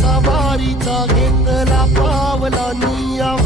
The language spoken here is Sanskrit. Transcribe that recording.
सवारी चा गेंगला पावला नियाव